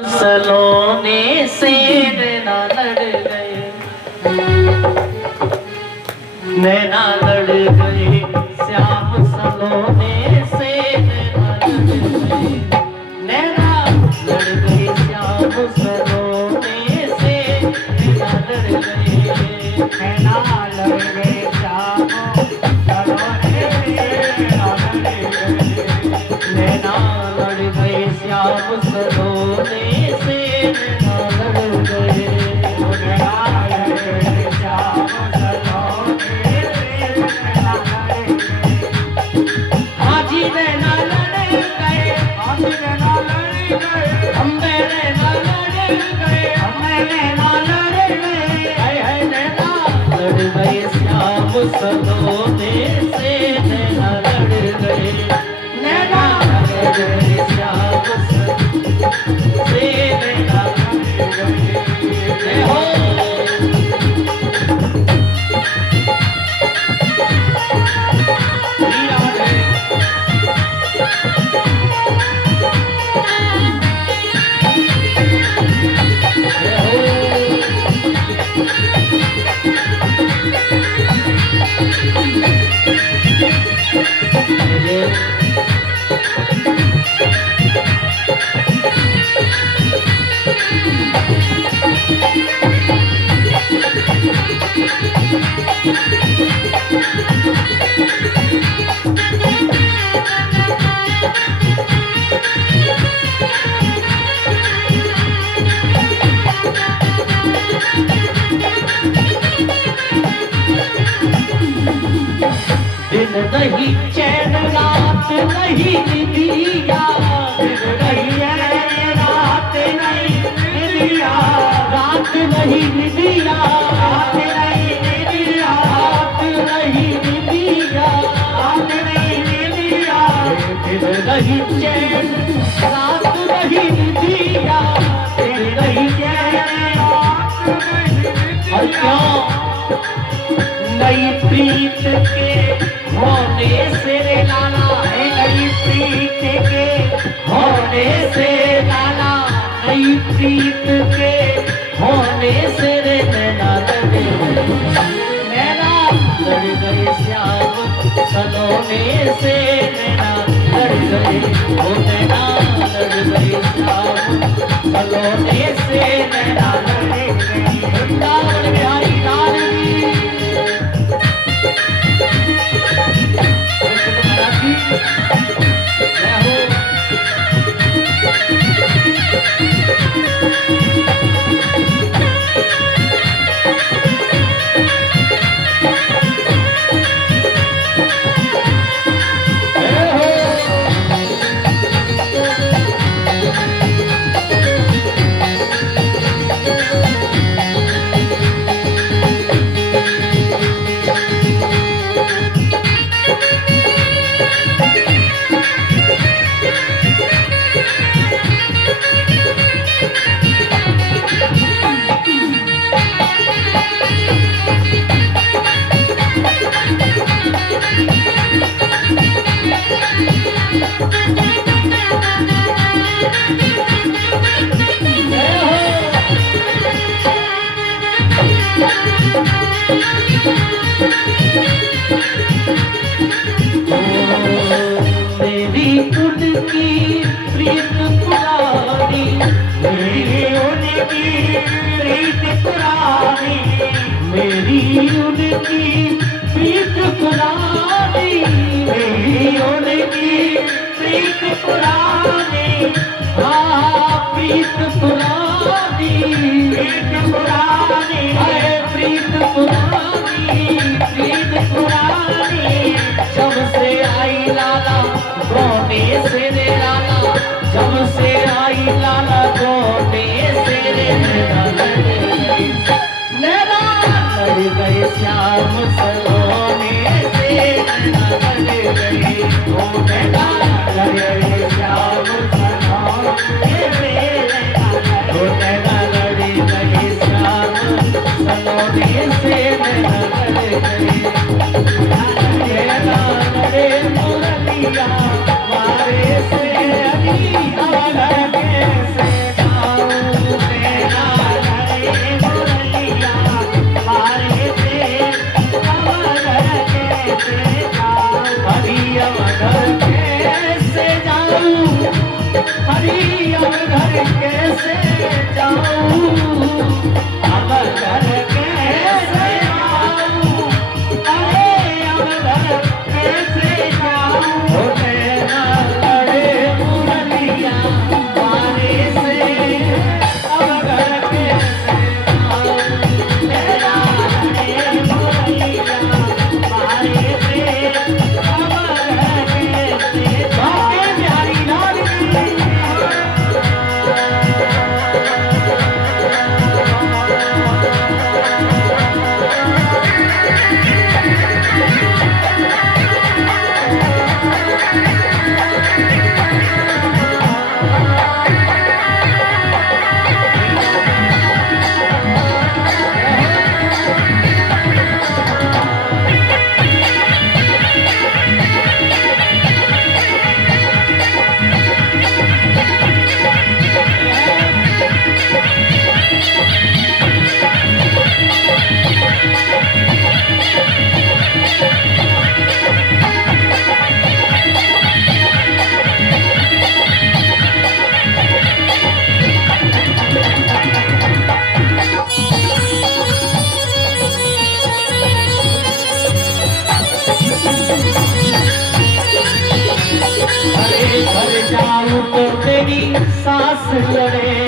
सलोने से नैना लड़ गए, नैना लड़ गए श्याम सलोने से नैना लड़ गए, नैना लड़ गए श्याम सलोने से नैना लड़ गए, नैना लड़ गए श्याम सलोने से नैना लड़ गए श्याम सलोने से नैना लड़ गए, नैना लड़ गए श्याम सलोने से हाजी नैना लड़ गए, हाजी नैना लड़ गए, अम्बे नैना लड़ गए, अम्बे नैना लड़ गए, है नैना लड़ गए श्याम सलोने से नैना लड़ गए, नैना लड़ गए श्याम सलोने से नैना लड़ गए हो। दिन नहीं चैन रात नहीं निदिया, दिन नहीं चैन रात नहीं निदिया, रात नहीं निदिया, रात नहीं निदिया, रात नहीं निदिया, रात नहीं निदिया, दिन नहीं चैन रात नहीं निदिया, दिन नहीं चैन रात नहीं निदिया, नई प्रीत के होने से रे लाला, नई प्रीत के होने से लाला, नई प्रीत के होने से रे नैना लड़ गए, नैना लड़ गए श्याम सलोने से नैना लड़ गए, ओ नैना लड़ गए श्याम सलोने से नैना लड़ गए, वृंदावन बिहारी लाल की मेरी उनकी प्रीत पुरानी, मेरी उनकी प्रीत पुरानी, मेरी उनकी प्रीत पुरानी, मेरी उनकी प्रीत पुरानी, हाँ प्रीत पुरानी, प्रीत पुरानी, है प्रीत पुरानी, प्रीत पुरानी, जब से आई लाला रोने से रे लाला, जब से आई लाला रोने से रे नैना लड़ गई, नैना लड़ गए श्याम सलोने से नैना लड़ गई, ओ नैना लड़ गए श्याम सलोने से ओ नैना लड़ गई श्याम सलोने से नैना लड़ गई, नैना लड़े मुरलिया मारे से अभी अलग से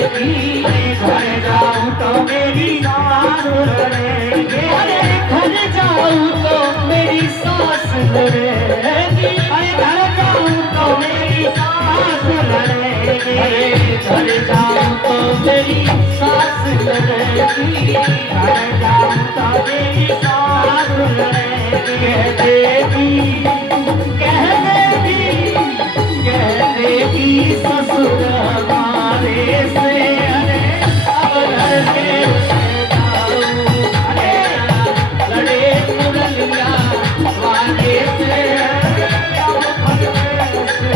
लड़ेगी। घर जाऊं तो मेरी सास लड़ेगी। अरे घर जाऊं तो मेरी सास लड़ेगी। अरे घर जाऊं तो मेरी सास लड़ेगी। अरे घर जाऊं तो मेरी सास लड़ेगी। घर जाऊं तो मेरी सास लड़ेगी। कह देगी, कह देगी, कह देगी ससुर हमारे से। अरे अब घर कैसे जाऊं, अरे लड़े मुरलिया वाले से। अब घर कैसे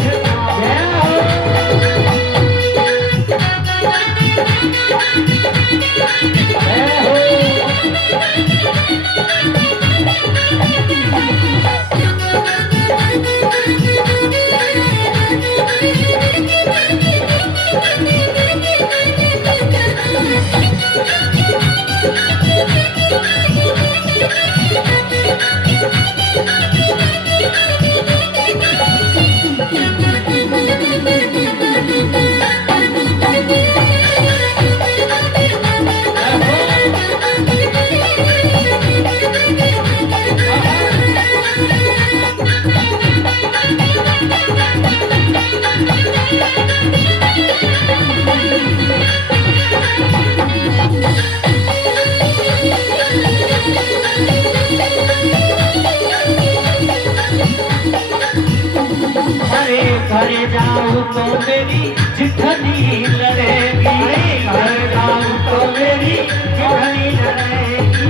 घर जाऊं तो मेरी जिठनी लड़ेगी। घर जाऊं तो मेरी जिठनी लड़ेगी।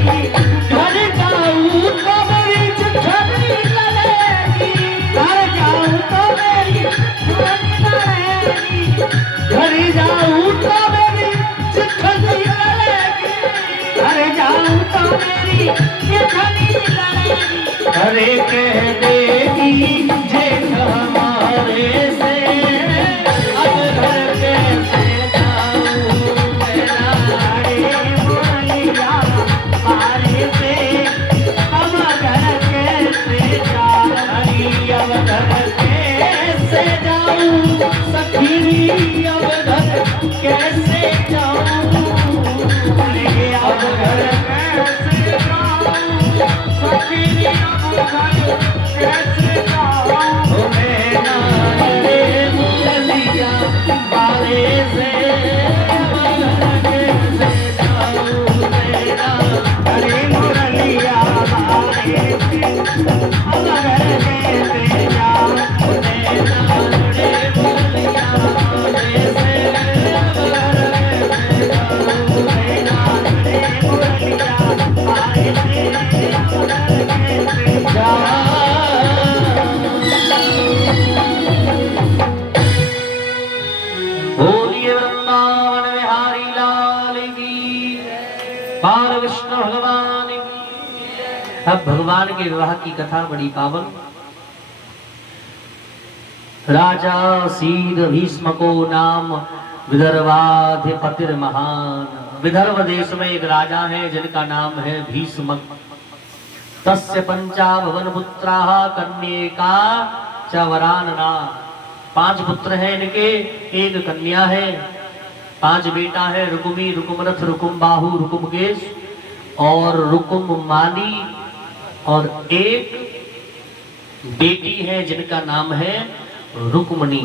घर जाऊं तो मेरी जिठनी लड़ेगी। घर जाऊं तो मेरी जिठनी लड़ेगी। घर जाऊं तो मेरी जिठनी लड़ेगी। घर जाऊं तो मेरी जिठनी लड़ेगी। अरे कह देगी जेठ हमारे से। अब घर कैसे जाऊं मेरा लड़े मुरलिया वाले से। अब घर कैसे जाऊं। अरे अब घर कैसे जाऊं सखी। अब घर कैसे जाऊं। अरे अब घर कैसे जाऊं सखी। अब घर कैसे जाऊं। मेरा लड़े मुरलिया वाले से। अब घर कैसे जाऊं मेरा। अरे मुरलिया वाले से। अब घर कैसे जाऊं। मेरा लड़े मुरलिया वाले से। अब घर कैसे जाऊं मेरा। लड़े मुरलिया वाले से। अब घर कैसे जाऊं। बोलिए वृंदावन बिहारी लाल की। बाल विष्णु भगवान की। अब भगवान के विवाह की कथा बड़ी पावन। राजा सीद भीष्म को नाम विदर्भाधिपतिर महान। विदर्भ देश में एक राजा है जिनका नाम है भीष्म। तस्य पंचा भवन पुत्राः कन्यका च वरानना। 5 पुत्र हैं इनके, एक कन्या है। 5 बेटा है, रुकुमी, रुकुमरथ, रुकुम बाहु, रुकुम केश और रुकुम माली। और एक बेटी है जिनका नाम है रुक्मणी,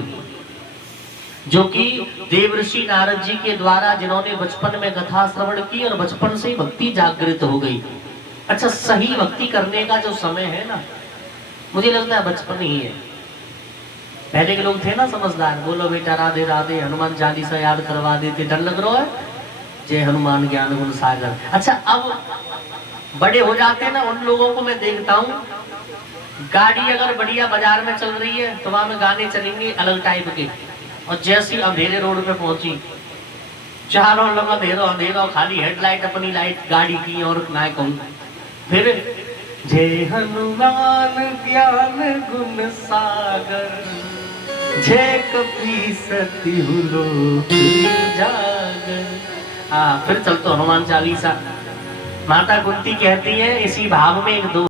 जो कि देवर्षि नारद जी के द्वारा जिन्होंने बचपन में कथा श्रवण की और बचपन से भक्ति जागृत हो गई। अच्छा, सही भक्ति करने का जो समय है ना, मुझे लगता है बचपन ही है। पहले के लोग थे ना समझदार, बोलो बेटा राधे राधे, हनुमान चालीसा याद करवा देते, डर लग रहा है, जय हनुमान ज्ञान गुण सागर। अच्छा, अब बड़े हो जाते ना, उन लोगों को मैं देखता हूँ, गाड़ी अगर बढ़िया बाजार में चल रही है तो वहां में गाने चलेंगे अलग टाइप के, और जैसी अंधेरे रोड पे पहुंची, चारों लोग अंधेरा, खाली हेडलाइट अपनी लाइट गाड़ी की और ना कहूँ, फिर जय हनुमान ज्ञान गुण सागर, जय कपी सती लोक जागर। फिर चल तो हनुमान चालीसा। माता कुंती कहती है इसी भाव में एक दो